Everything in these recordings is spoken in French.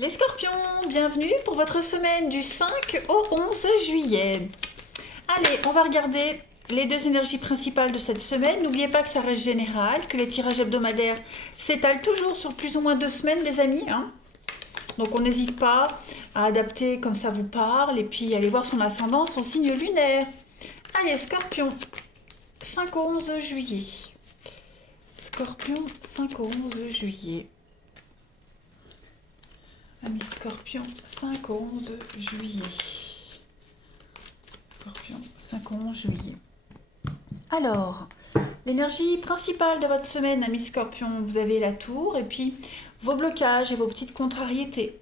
Les scorpions, bienvenue pour votre semaine du 5 au 11 juillet. Allez, on va regarder les deux énergies principales de cette semaine. N'oubliez pas que ça reste général, que les tirages hebdomadaires s'étalent toujours sur plus ou moins 2 semaines, les amis. Donc on n'hésite pas à adapter comme ça vous parle et puis aller voir son ascendant, son signe lunaire. Allez, scorpion, 5 au 11 juillet. Scorpion, 5 au 11 juillet. Amis Scorpion, 5 au 11 juillet. Scorpion, 5 au 11 juillet. Alors, l'énergie principale de votre semaine, amis Scorpion, vous avez la tour et puis vos blocages et vos petites contrariétés.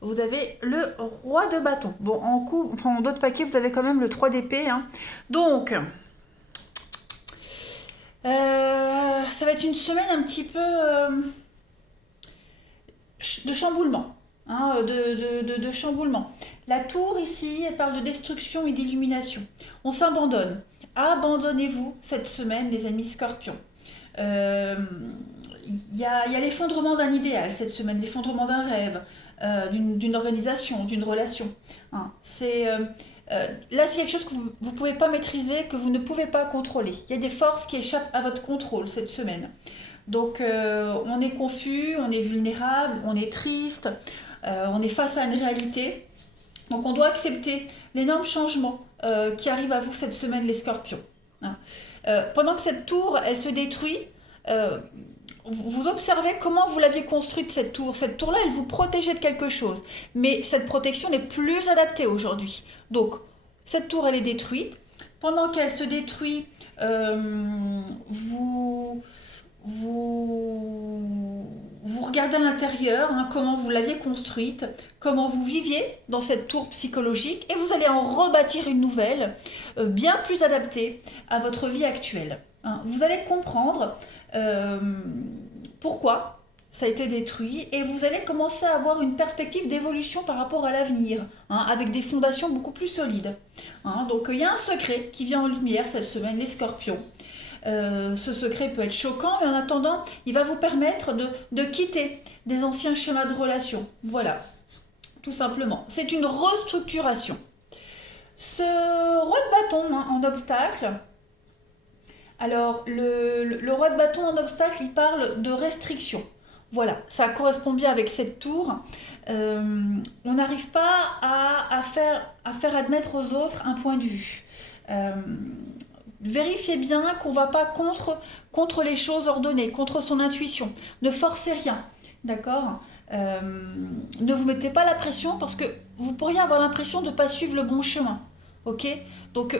Vous avez le roi de bâton. Bon, en d'autres paquets, vous avez quand même le 3 d'épée. Donc, ça va être une semaine un petit peu de chamboulement. De chamboulement. La tour ici, elle parle de destruction et d'illumination. On s'abandonne. Abandonnez-vous cette semaine, les amis Scorpions. Il y a l'effondrement d'un idéal cette semaine, l'effondrement d'un rêve, d'une organisation, d'une relation. Là, c'est quelque chose que vous ne pouvez pas maîtriser, que vous ne pouvez pas contrôler. Il y a des forces qui échappent à votre contrôle cette semaine. Donc, on est confus, on est vulnérable, on est triste. On est face à une réalité, donc on doit accepter l'énorme changement qui arrive à vous cette semaine, les scorpions. Pendant que cette tour, elle se détruit, vous observez comment vous l'aviez construite, cette tour. Cette tour-là, elle vous protégeait de quelque chose, mais cette protection n'est plus adaptée aujourd'hui. Donc, cette tour, elle est détruite. Pendant qu'elle se détruit, vous regardez à l'intérieur, comment vous l'aviez construite, comment vous viviez dans cette tour psychologique, et vous allez en rebâtir une nouvelle, bien plus adaptée à votre vie actuelle. Vous allez comprendre pourquoi ça a été détruit, et vous allez commencer à avoir une perspective d'évolution par rapport à l'avenir, avec des fondations beaucoup plus solides. Donc il y a un secret qui vient en lumière cette semaine, les scorpions. Ce secret peut être choquant, mais en attendant, il va vous permettre de quitter des anciens schémas de relation. Voilà, tout simplement. C'est une restructuration. Ce roi de bâton en obstacle, alors le roi de bâton en obstacle, il parle de restriction. Voilà, ça correspond bien avec cette tour. On n'arrive pas à faire admettre aux autres un point de vue. Vérifiez bien qu'on ne va pas contre les choses ordonnées, contre son intuition. Ne forcez rien, d'accord. Ne vous mettez pas la pression parce que vous pourriez avoir l'impression de ne pas suivre le bon chemin. Ok. Donc,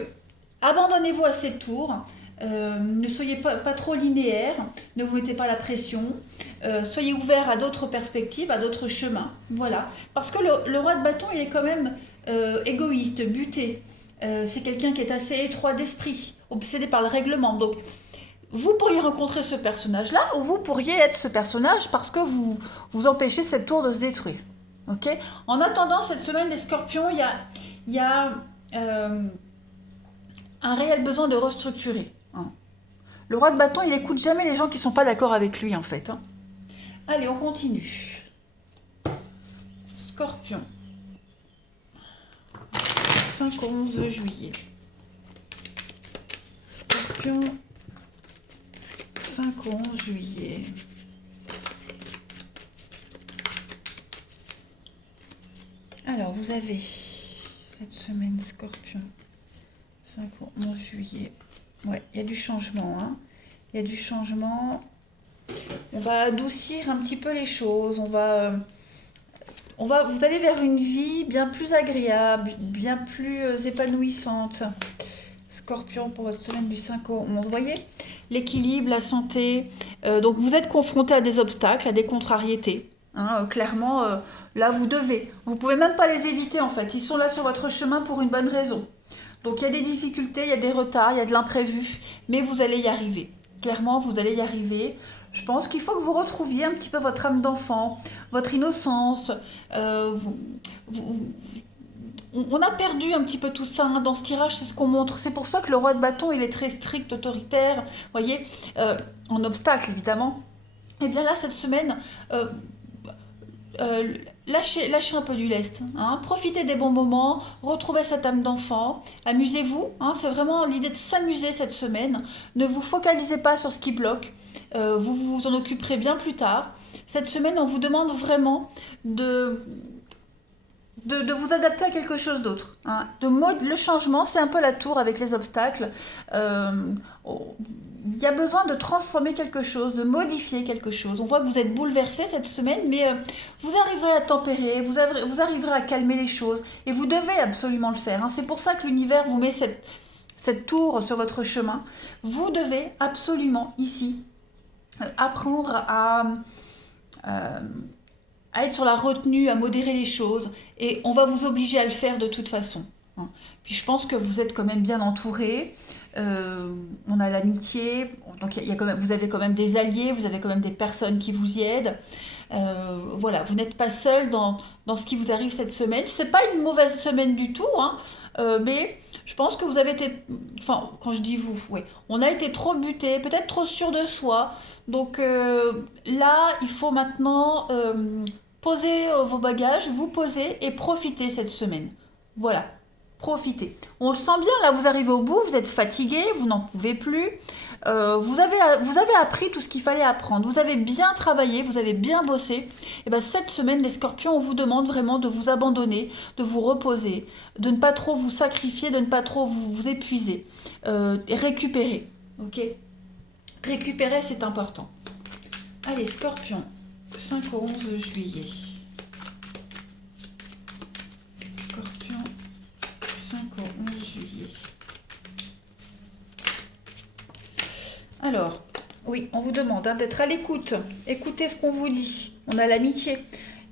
abandonnez-vous à cette tour. Ne soyez pas trop linéaire. Ne vous mettez pas la pression. Soyez ouvert à d'autres perspectives, à d'autres chemins. Voilà. Parce que le roi de bâton, il est quand même égoïste, buté. C'est quelqu'un qui est assez étroit d'esprit, obsédé par le règlement. Donc, vous pourriez rencontrer ce personnage-là, ou vous pourriez être ce personnage parce que vous empêchez cette tour de se détruire. Ok. En attendant, cette semaine, les scorpions, il y a un réel besoin de restructurer. Le roi de bâton, il n'écoute jamais les gens qui ne sont pas d'accord avec lui, en fait. Allez, on continue. Scorpion. 5 au 11 juillet. Scorpion, 5 au 11 juillet. Alors, vous avez cette semaine, Scorpion, 5 au 11 juillet. Ouais, il y a du changement. Il y a du changement. On va adoucir un petit peu les choses. Vous allez vers une vie bien plus agréable, bien plus épanouissante. Scorpion pour votre semaine du 5 au 11. Vous voyez l'équilibre, la santé. Donc vous êtes confronté à des obstacles, à des contrariétés. Clairement, là vous devez. Vous ne pouvez même pas les éviter en fait. Ils sont là sur votre chemin pour une bonne raison. Donc il y a des difficultés, il y a des retards, il y a de l'imprévu. Mais vous allez y arriver. Clairement, vous allez y arriver. Je pense qu'il faut que vous retrouviez un petit peu votre âme d'enfant, votre innocence. On a perdu un petit peu tout ça dans ce tirage, c'est ce qu'on montre. C'est pour ça que le roi de bâton, il est très strict, autoritaire, voyez, en obstacle évidemment. Et bien là, cette semaine, lâchez un peu du lest, hein. Profitez des bons moments, retrouvez cette âme d'enfant, amusez-vous, hein. C'est vraiment l'idée de s'amuser cette semaine. Ne vous focalisez pas sur ce qui bloque, vous vous en occuperez bien plus tard. Cette semaine, on vous demande vraiment de, de vous adapter à quelque chose d'autre, hein. Le changement, c'est un peu la tour avec les obstacles. Euh, oh, il y a besoin de transformer quelque chose, de modifier quelque chose. On voit que vous êtes bouleversé cette semaine, mais vous arriverez à tempérer, vous arriverez à calmer les choses, et vous devez absolument le faire, hein. C'est pour ça que l'univers vous met cette tour sur votre chemin. Vous devez absolument ici apprendre euh, à être sur la retenue, à modérer les choses, et on va vous obliger à le faire de toute façon, hein. Puis je pense que vous êtes quand même bien entouré. On a l'amitié, donc il y a quand même, vous avez quand même des alliés, vous avez quand même des personnes qui vous y aident. Voilà, vous n'êtes pas seul dans ce qui vous arrive cette semaine. C'est pas une mauvaise semaine du tout, hein, mais je pense que vous avez été, enfin, quand je dis vous, ouais, on a été trop buté, peut-être trop sûr de soi. Donc là, il faut maintenant poser vos bagages, vous poser et profiter cette semaine. Voilà. Profitez. On le sent bien, là, vous arrivez au bout, vous êtes fatigué, vous n'en pouvez plus. Vous avez appris tout ce qu'il fallait apprendre. Vous avez bien travaillé, vous avez bien bossé. Et bien, cette semaine, les scorpions, on vous demande vraiment de vous abandonner, de vous reposer, de ne pas trop vous sacrifier, de ne pas trop vous épuiser. Et récupérer. Ok? Récupérer, c'est important. Allez, scorpion, 5 au 11 juillet. Scorpion, 5 au 11 juillet. Alors, oui, on vous demande hein, d'être à l'écoute. Écoutez ce qu'on vous dit. On a l'amitié.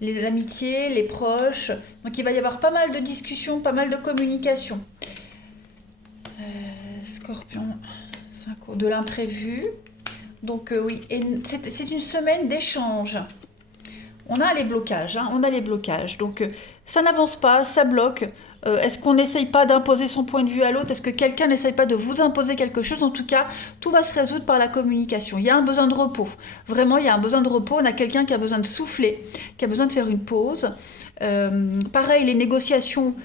L'amitié, les proches. Donc il va y avoir pas mal de discussions, pas mal de communication. Scorpion, 5 de l'imprévu. Donc oui, et c'est une semaine d'échange. On a les blocages, hein, on a les blocages. Donc ça n'avance pas, ça bloque. Est-ce qu'on n'essaye pas d'imposer son point de vue à l'autre? Est-ce que quelqu'un n'essaye pas de vous imposer quelque chose? En tout cas, tout va se résoudre par la communication. Il y a un besoin de repos. Vraiment, il y a un besoin de repos. On a quelqu'un qui a besoin de souffler, qui a besoin de faire une pause. Pareil, les négociations,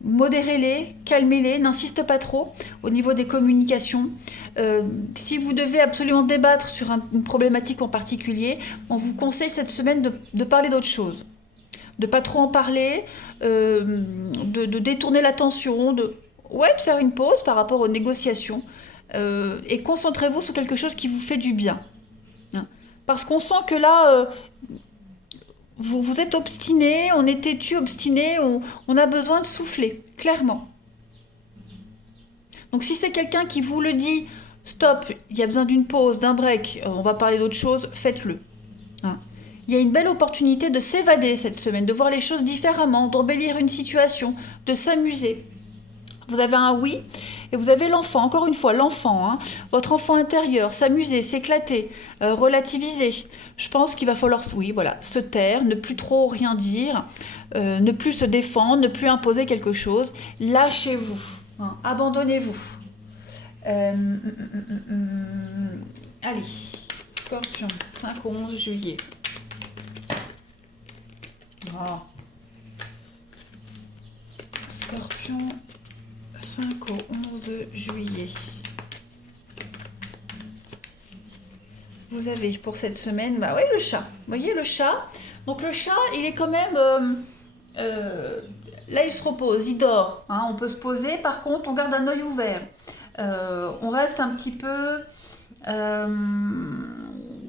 modérez-les, calmez-les, n'insiste pas trop au niveau des communications. Si vous devez absolument débattre sur une problématique en particulier, on vous conseille cette semaine de parler d'autre chose. De pas trop en parler, de détourner l'attention, de faire une pause par rapport aux négociations, et concentrez-vous sur quelque chose qui vous fait du bien, hein. Parce qu'on sent que là, vous êtes obstiné, on est têtu, obstiné, on a besoin de souffler, clairement. Donc si c'est quelqu'un qui vous le dit, stop, il y a besoin d'une pause, d'un break, on va parler d'autre chose, faites-le, hein. Il y a une belle opportunité de s'évader cette semaine, de voir les choses différemment, d'embellir une situation, de s'amuser. Vous avez un oui et vous avez l'enfant, encore une fois l'enfant, hein, votre enfant intérieur, s'amuser, s'éclater, relativiser. Je pense qu'il va falloir oui, voilà, se taire, ne plus trop rien dire, ne plus se défendre, ne plus imposer quelque chose. Lâchez-vous, hein, abandonnez-vous. Allez, Scorpion, 5 au 11 juillet. Oh. Scorpion, 5 au 11 juillet. Vous avez pour cette semaine, bah oui, le chat. Vous voyez le chat? Donc le chat, il est quand même... là, il se repose, il dort, hein, on peut se poser. Par contre, on garde un œil ouvert. On reste un petit peu...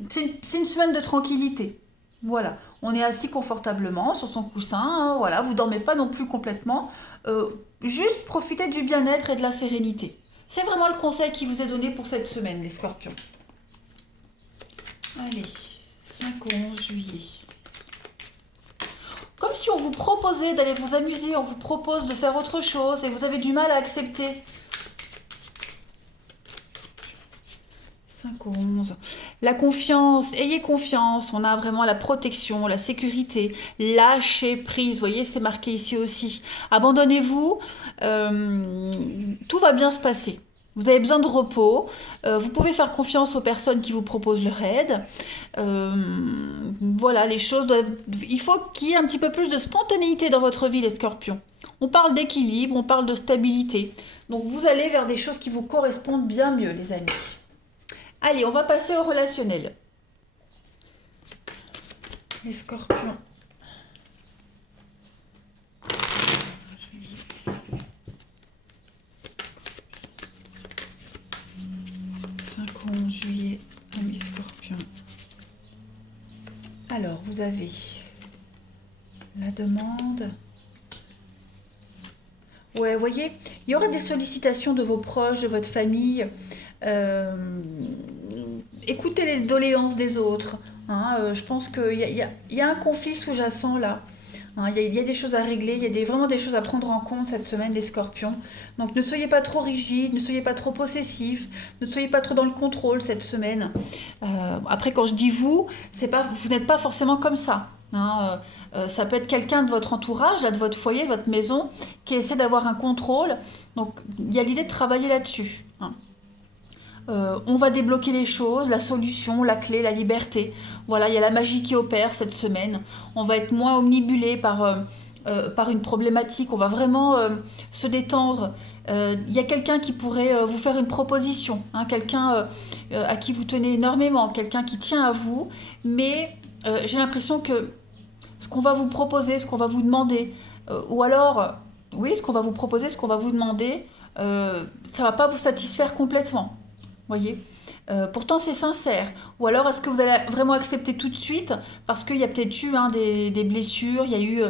c'est une semaine de tranquillité. Voilà, on est assis confortablement sur son coussin, hein, voilà, vous dormez pas non plus complètement, juste profitez du bien-être et de la sérénité. C'est vraiment le conseil qui vous est donné pour cette semaine, les scorpions. Allez, 5 au 11 juillet. Comme si on vous proposait d'aller vous amuser, on vous propose de faire autre chose et vous avez du mal à accepter. 5 au 11. La confiance, ayez confiance, on a vraiment la protection, la sécurité, lâchez prise, vous voyez, c'est marqué ici aussi. Abandonnez-vous, tout va bien se passer. Vous avez besoin de repos. Vous pouvez faire confiance aux personnes qui vous proposent leur aide. Euh, voilà, les choses doivent... Il faut qu'il y ait un petit peu plus de spontanéité dans votre vie, les scorpions. On parle d'équilibre, on parle de stabilité. Donc vous allez vers des choses qui vous correspondent bien mieux, les amis. Allez, on va passer au relationnel. Les scorpions. 5 au 11 juillet, amis scorpions. Alors, vous avez la demande. Ouais, vous voyez, il y aura des sollicitations de vos proches, de votre famille. Euh, Écoutez les doléances des autres. Hein, je pense qu'il y a un conflit sous-jacent là. Hein, il y a des choses à régler, vraiment des choses à prendre en compte cette semaine, les scorpions. Donc ne soyez pas trop rigides, ne soyez pas trop possessifs, ne soyez pas trop dans le contrôle cette semaine. Après, quand je dis vous, c'est pas, vous n'êtes pas forcément comme ça. Hein, ça peut être quelqu'un de votre entourage, là, de votre foyer, de votre maison, qui essaie d'avoir un contrôle. Donc il y a l'idée de travailler là-dessus. Hein. On va débloquer les choses, la solution, la clé, la liberté. Voilà, il y a la magie qui opère cette semaine. On va être moins omnibulé par une problématique. On va vraiment se détendre. Il y a quelqu'un qui pourrait vous faire une proposition, hein, quelqu'un à qui vous tenez énormément, quelqu'un qui tient à vous. Mais j'ai l'impression que ce qu'on va vous proposer, ce qu'on va vous demander, ou alors, oui, ce qu'on va vous proposer, ce qu'on va vous demander, ça va pas vous satisfaire complètement. Voyez. Pourtant, c'est sincère. Ou alors, est-ce que vous allez vraiment accepter tout de suite parce qu'il y a peut-être eu hein, des blessures, il y a eu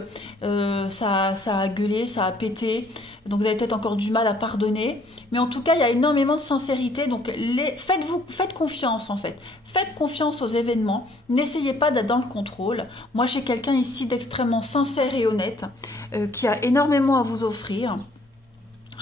ça a gueulé, ça a pété, donc vous avez peut-être encore du mal à pardonner. Mais en tout cas, il y a énormément de sincérité. Donc, faites confiance en fait. Faites confiance aux événements. N'essayez pas d'être dans le contrôle. Moi, j'ai quelqu'un ici d'extrêmement sincère et honnête qui a énormément à vous offrir.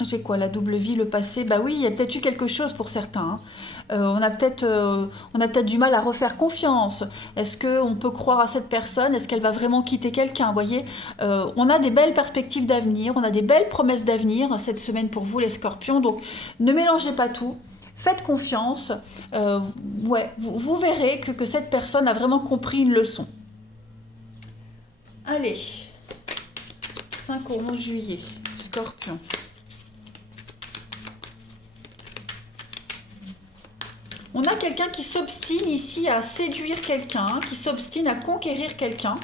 J'ai quoi, la double vie, le passé? Bah oui, il y a peut-être eu quelque chose pour certains. Hein. On a peut-être du mal à refaire confiance. Est-ce qu'on peut croire à cette personne? Est-ce qu'elle va vraiment quitter quelqu'un? Vous voyez, on a des belles perspectives d'avenir, on a des belles promesses d'avenir cette semaine pour vous, les scorpions. Donc, ne mélangez pas tout. Faites confiance. Ouais, vous verrez que cette personne a vraiment compris une leçon. Allez, 5 au 11 juillet, scorpion. On a quelqu'un qui s'obstine ici à séduire quelqu'un, qui s'obstine à conquérir quelqu'un.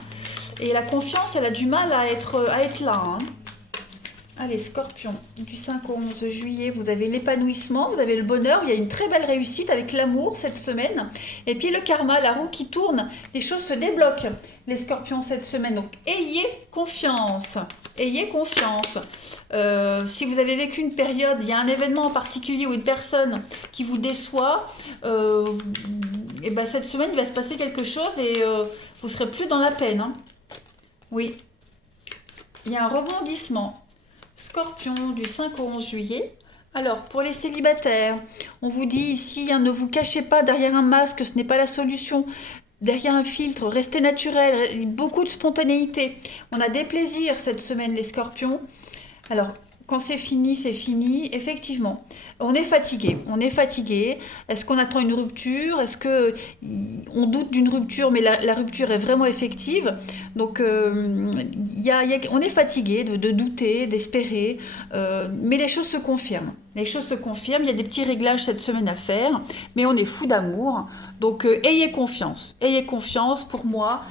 Et la confiance, elle a du mal à être là. Hein. Allez, scorpion, du 5 au 11 juillet, vous avez l'épanouissement, vous avez le bonheur, il y a une très belle réussite avec l'amour cette semaine. Et puis le karma, la roue qui tourne, les choses se débloquent, les scorpions cette semaine. Donc ayez confiance, ayez confiance. Si vous avez vécu une période, il y a un événement en particulier ou une personne qui vous déçoit, et ben cette semaine il va se passer quelque chose et vous serez plus dans la peine. Hein. Oui, il y a un rebondissement. Scorpion du 5 au 11 juillet. Alors, pour les célibataires, on vous dit ici, hein, ne vous cachez pas derrière un masque, ce n'est pas la solution. Derrière un filtre, restez naturel, beaucoup de spontanéité. On a des plaisirs cette semaine, les scorpions. Alors, quand c'est fini, c'est fini. Effectivement, on est fatigué. On est fatigué. Est-ce qu'on attend une rupture? Est-ce que on doute d'une rupture, mais la rupture est vraiment effective? Donc, on est fatigué de douter, d'espérer, mais les choses se confirment. Les choses se confirment. Il y a des petits réglages cette semaine à faire, mais on est fou d'amour. Donc, ayez confiance. Ayez confiance. Pour moi,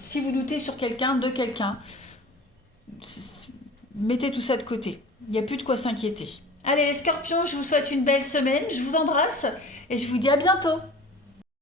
si vous doutez sur quelqu'un, de quelqu'un, mettez tout ça de côté. Il n'y a plus de quoi s'inquiéter. Allez les scorpions, je vous souhaite une belle semaine, je vous embrasse et je vous dis à bientôt.